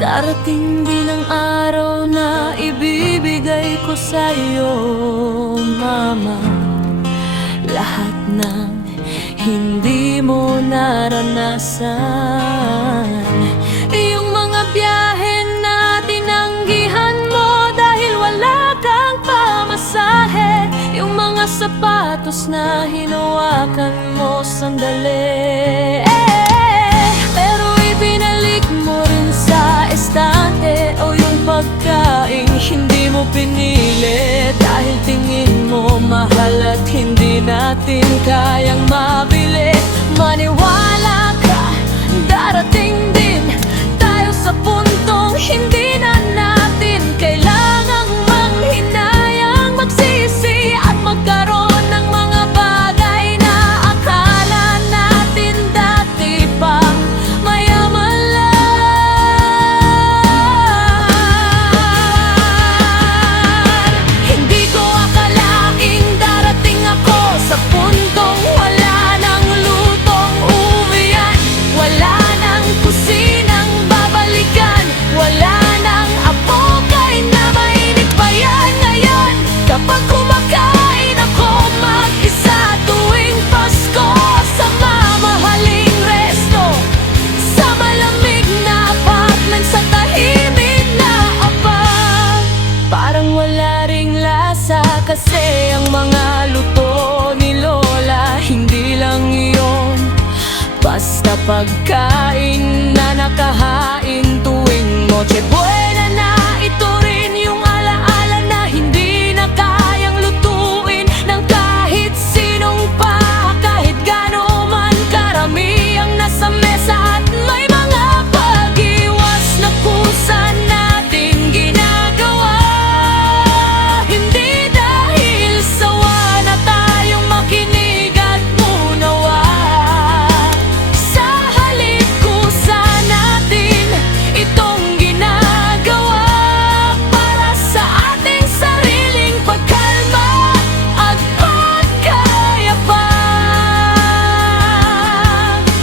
Darating din ang araw na ibibigay ko sa'yo, Mama, lahat ng hindi mo naranasan. Yung mga biyahe na tinanggihan mo dahil wala kang pamasahe. Yung mga sapatos na hinawakan mo sandali, pero ibinalik mo rin sa estante. O yung pagkain hindi mo pinili dahil tingin mo mahal at hindi natin kayang mabili. Maniwala ka, darating din tayo sa puntong hindi na natin kailangang manghinayang, magsisi at magkaroon ng mga bagay na akala natin dati pang mayaman lang. Hindi ko akalaing darating ako sa puntong wala nang lutong uwian, wala nang kusinang babalikan, wala nang apokay na mainit pa yan. Ngayon, kapag kumakain ako mag-isa tuwing Pasko sa mamahaling resto, sa malamig na apartment, sa tahimik na abang, parang wala ring lasa kasi ang mga luto ni Lola hindi lang iyon basta pagkain na nakahain tuwing Noche Buena na. Ito rin yung alaala na hindi na kayang lutuin ng kahit sinong pa, kahit gaano man karami ang nasa mesa. At may mga pag-iwas na kusa natin ginagawa, hindi dahil sawa na tayong makinig at munawa. Sa halip kusa natin itong ginagawa para sa ating sariling pagkalma at pagkayabang.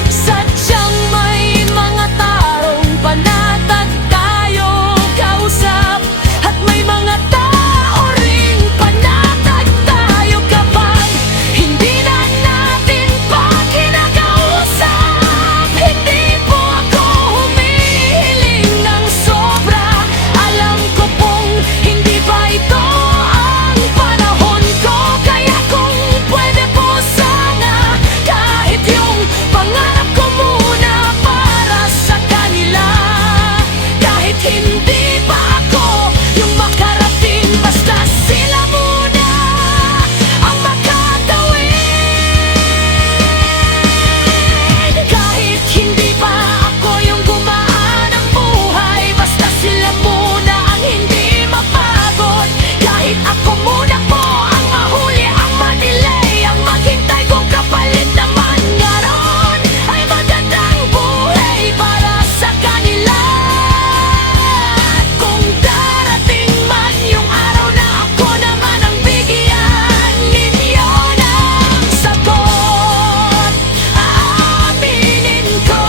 Sadyang may mga tarong panatag tayo kausap, at may mga tao ring panatag tayo kapag hindi na natin pa kinakausap. Hindi po ako humihiling ng sobra, alam ko pong hindi pa ito ang panahon ko. Kaya kung pwede po sana, kahit yung pangarap ko muna para sa kanila, kahit hindi pa ako yung makarating, basta sila muna ang makatawid. Kahit hindi pa ako yung gumaan ang buhay, basta sila muna ang hindi mapagod. Kahit ako muna po ang mahuli, ang madelay, ang maghintay kung kapalit naman nga roon ay magandang buhay para sa kanila. At kung darating man yung araw na ako naman ang bigyan ninyo ng sagot, aaminin ko,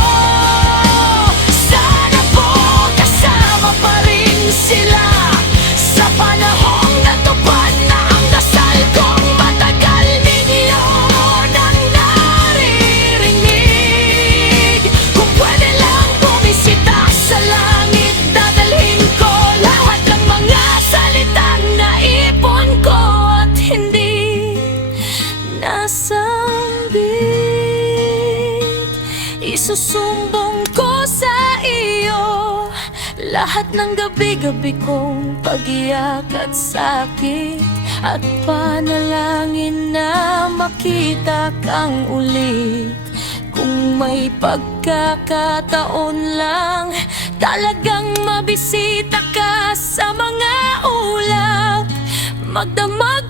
sana po kasama pa rin sila sa panahong natupad na ang dasal kong matagal ninyo nang naririnig. Kung pwede lang bumisita sa langit, dadalhin ko lahat ng mga salitang naipon ko at hindi nasambit. Isusumbong ko sa iyo lahat ng gabi-gabi kong pag-iyak at sakit, at panalangin na makita kang ulit. Kung may pagkakataon lang talagang mabisita ka sa mga ulap, magdamag